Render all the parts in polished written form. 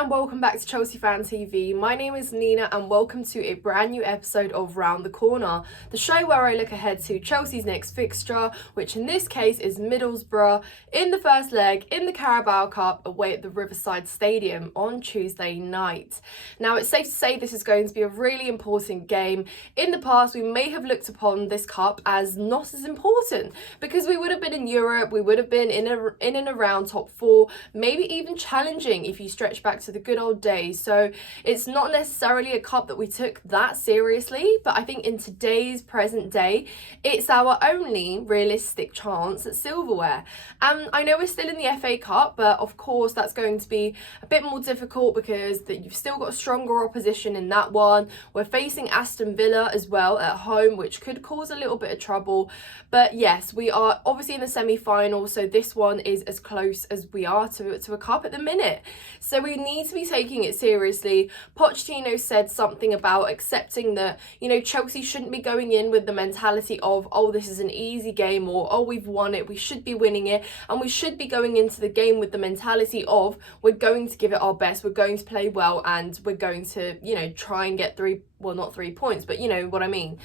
and welcome back to Chelsea Fan TV. My name is Nina and welcome to a brand new episode of Round the Corner, the show where I look ahead to Chelsea's next fixture, which in this case is Middlesbrough in the first leg in the Carabao Cup away at the Riverside Stadium on Tuesday night. Now, it's safe to say this is going to be a really important game. In the past, we may have looked upon this cup as not as important because we would have been in Europe, we would have been in and around top four, maybe even challenging if you stretch back to the good old days. So it's not necessarily a cup that we took that seriously, but I think in today's present day, it's our only realistic chance at silverware. And I know we're still in the FA Cup, but of course that's going to be a bit more difficult because you've still got stronger opposition in that one. We're facing Aston Villa as well at home, which could cause a little bit of trouble. But yes, we are obviously in the semi-final, so this one is as close as we are to a cup at the minute. So we need to be taking it seriously. Pochettino said something about accepting that, Chelsea shouldn't be going in with the mentality of, oh, this is an easy game, or, oh, we've won it, we should be winning it. And we should be going into the game with the mentality of, we're going to give it our best, we're going to play well, and we're going to, try and get not 3 points, but you know what I mean,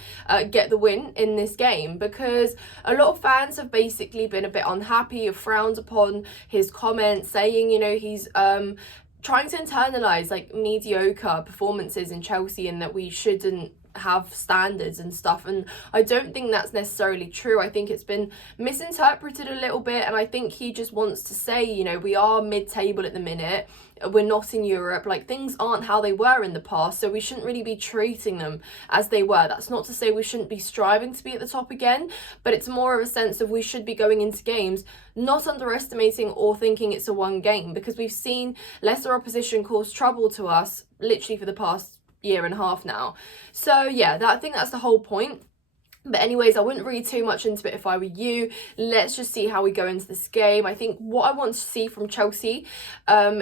get the win in this game, because a lot of fans have basically been a bit unhappy or frowned upon his comments, saying, he's trying to internalize like mediocre performances in Chelsea and that we shouldn't have standards and stuff. And I don't think that's necessarily true. I think it's been misinterpreted a little bit, and I think he just wants to say, we are mid-table at the minute, we're not in Europe, like things aren't how they were in the past, so we shouldn't really be treating them as they were. That's not to say we shouldn't be striving to be at the top again, but it's more of a sense of we should be going into games not underestimating or thinking it's a one game, because we've seen lesser opposition cause trouble to us literally for the past year and a half now. So yeah, I think that's the whole point. But anyways, I wouldn't read too much into it if I were you. Let's just see how we go into this game. I think what I want to see from Chelsea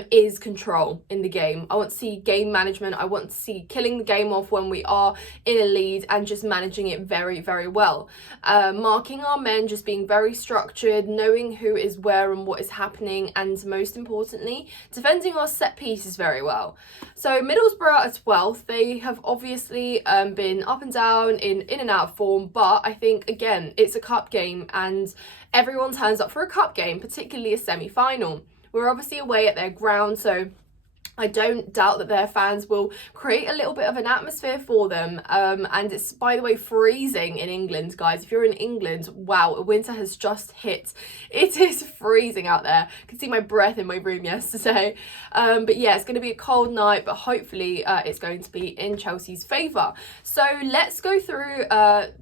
is control in the game. I want to see game management. I want to see killing the game off when we are in a lead and just managing it very, very well. Marking our men, just being very structured, knowing who is where and what is happening, and most importantly, defending our set pieces very well. So Middlesbrough at 12th, they have obviously been up and down, in and out of form. But I think, again, it's a cup game and everyone turns up for a cup game, particularly a semi-final. We're obviously away at their ground, so I don't doubt that their fans will create a little bit of an atmosphere for them. And it's, by the way, freezing in England, guys. If you're in England, wow, winter has just hit. It is freezing out there. I could see my breath in my room yesterday. But yeah, it's going to be a cold night, but hopefully it's going to be in Chelsea's favour. So let's go through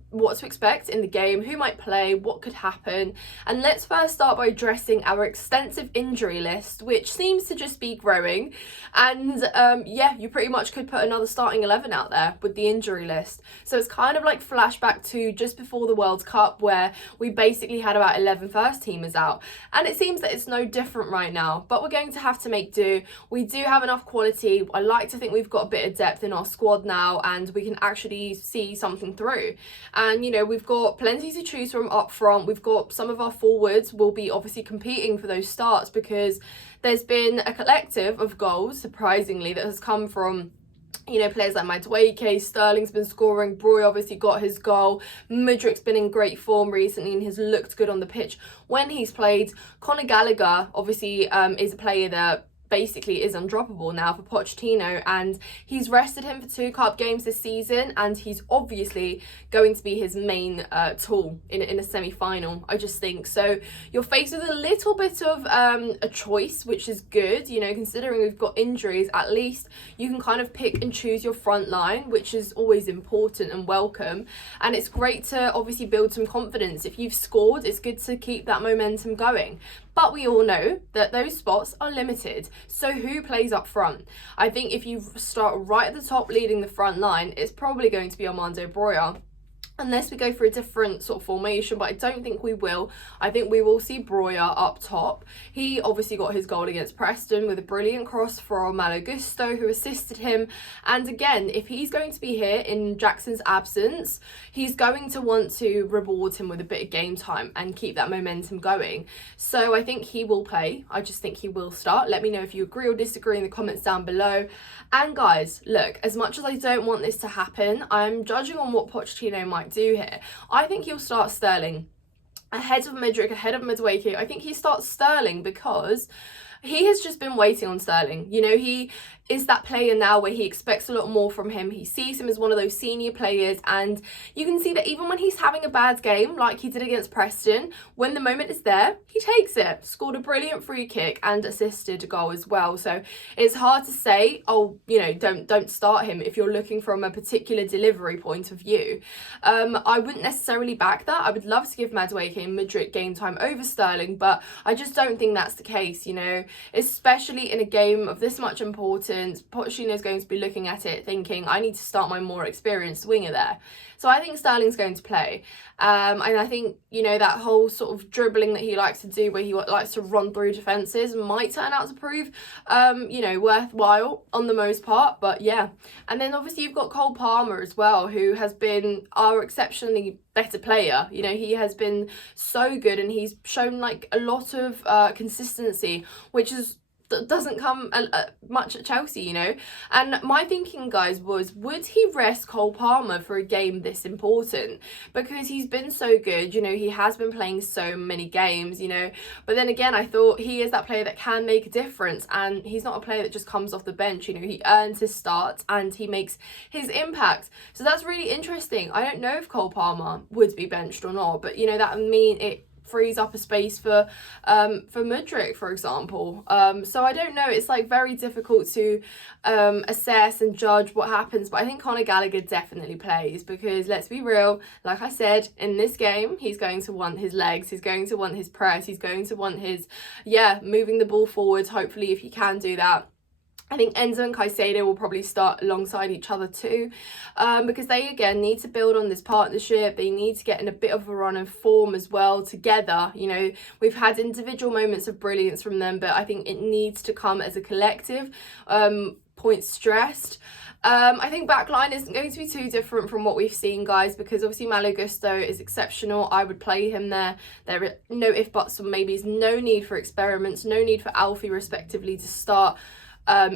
what to expect in the game, who might play, what could happen. And let's first start by addressing our extensive injury list, which seems to just be growing. And yeah, you pretty much could put another starting 11 out there with the injury list. So it's kind of like flashback to just before the World Cup, where we basically had about 11 first teamers out. And it seems that it's no different right now, but we're going to have to make do. We do have enough quality. I like to think we've got a bit of depth in our squad now, and we can actually see something through. And, we've got plenty to choose from up front. We've got some of our forwards will be obviously competing for those starts, because there's been a collective of goals, surprisingly, that has come from players like Madueke. Sterling's been scoring. Broy obviously got his goal. Mudryk's been in great form recently and has looked good on the pitch when he's played. Conor Gallagher obviously is a player that basically is undroppable now for Pochettino, and he's rested him for 2 cup games this season, and he's obviously going to be his main tool in a semi-final, I just think. So you're faced with a little bit of a choice, which is good, considering we've got injuries. At least you can kind of pick and choose your front line, which is always important and welcome, and it's great to obviously build some confidence. If you've scored, it's good to keep that momentum going. But we all know that those spots are limited. So who plays up front? I think if you start right at the top leading the front line, it's probably going to be Armando Broja. unless we go for a different sort of formation, but I don't think we will. I think we will see Breuer up top. He obviously got his goal against Preston with a brilliant cross from Malo Gusto, who assisted him. And again, if he's going to be here in Jackson's absence, he's going to want to reward him with a bit of game time and keep that momentum going. So I think he will play. I just think he will start. Let me know if you agree or disagree in the comments down below. And guys, look, as much as I don't want this to happen, I'm judging on what Pochettino might do here. I think he'll start Sterling ahead of Mudryk, ahead of Madueke. I think he starts Sterling because he has just been waiting on Sterling. You know, he is that player now where he expects a lot more from him. He sees him as one of those senior players, and you can see that even when he's having a bad game like he did against Preston, when the moment is there, he takes it. Scored a brilliant free kick and assisted a goal as well. So it's hard to say, oh, you know, don't start him if you're looking from a particular delivery point of view. I wouldn't necessarily back that. I would love to give Madueke and Mudryk game time over Sterling, but I just don't think that's the case, you know, especially in a game of this much importance. Pochettino is going to be looking at it thinking, I need to start my more experienced winger there. So I think Sterling's going to play. And I think, you know, that whole sort of dribbling that he likes to do where he likes to run through defences might turn out to prove, you know, worthwhile on the most part. But yeah. And then obviously you've got Cole Palmer as well, who has been our exceptionally better player. You know, he has been so good and he's shown like a lot of consistency, which is doesn't come much at Chelsea, you know. And my thinking, guys, was would he rest Cole Palmer for a game this important? Because he's been so good, you know, he has been playing so many games, you know. But then again, I thought he is that player that can make a difference, and he's not a player that just comes off the bench, you know. He earns his starts and he makes his impact. So that's really interesting. I don't know if Cole Palmer would be benched or not, but you know, that would mean it frees up a space for Mudryk, for example. So I don't know, it's like very difficult to assess and judge what happens, but I think Conor Gallagher definitely plays, because let's be real, like I said, in this game he's going to want his legs, he's going to want his press, he's going to want his moving the ball forwards, hopefully, if he can do that. I think Enzo and Caicedo will probably start alongside each other too, because they, again, need to build on this partnership. They need to get in a bit of a run of form as well together. You know, we've had individual moments of brilliance from them, but I think it needs to come as a collective, points stressed. I think backline isn't going to be too different from what we've seen, guys, because obviously Malo Gusto is exceptional. I would play him there. There are no if, buts, or maybes. No need for experiments. No need for Alfie, respectively, to start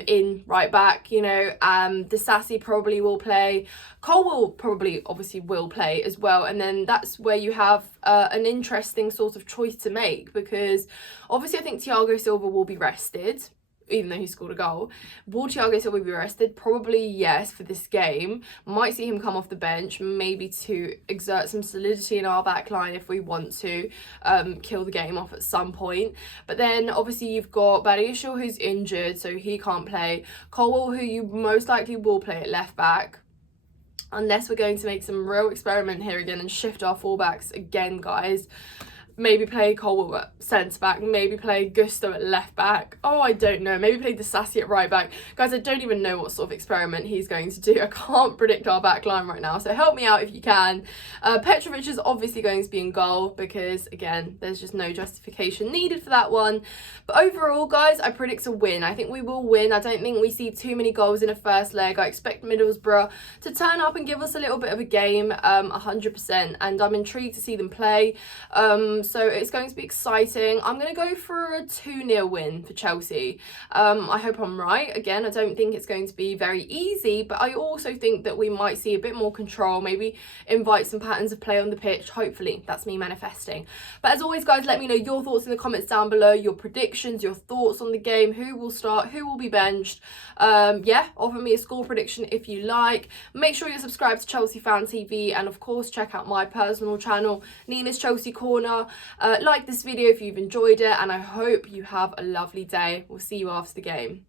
in right back, you know. Disasi probably will play. Cole will probably obviously will play as well, and then that's where you have an interesting sort of choice to make, because obviously I think Thiago Silva will be rested, even though he scored a goal. Will Thiago Silva be rested? Probably yes, for this game. Might see him come off the bench, maybe to exert some solidity in our back line if we want to kill the game off at some point. But then obviously you've got Badiashile, who's injured, so he can't play. Colwell, who you most likely will play at left back, unless we're going to make some real experiment here again and shift our fullbacks again, guys. Maybe play Colwell at centre back, maybe play Gusto at left back. Oh, I don't know. Maybe play Disasi at right back. Guys, I don't even know what sort of experiment he's going to do. I can't predict our back line right now, so help me out if you can. Petrovic is obviously going to be in goal because, again, there's just no justification needed for that one. But overall, guys, I predict a win. I think we will win. I don't think we see too many goals in a first leg. I expect Middlesbrough to turn up and give us a little bit of a game, 100%. And I'm intrigued to see them play. So it's going to be exciting. I'm going to go for a 2-0 win for Chelsea. I hope I'm right. Again, I don't think it's going to be very easy, but I also think that we might see a bit more control, maybe invite some patterns of play on the pitch. Hopefully, that's me manifesting. But as always, guys, let me know your thoughts in the comments down below, your predictions, your thoughts on the game, who will start, who will be benched. Offer me a score prediction if you like. Make sure you're subscribed to Chelsea Fan TV, and of course, check out my personal channel, Nina's Chelsea Corner. Like this video if you've enjoyed it, and I hope you have a lovely day. We'll see you after the game.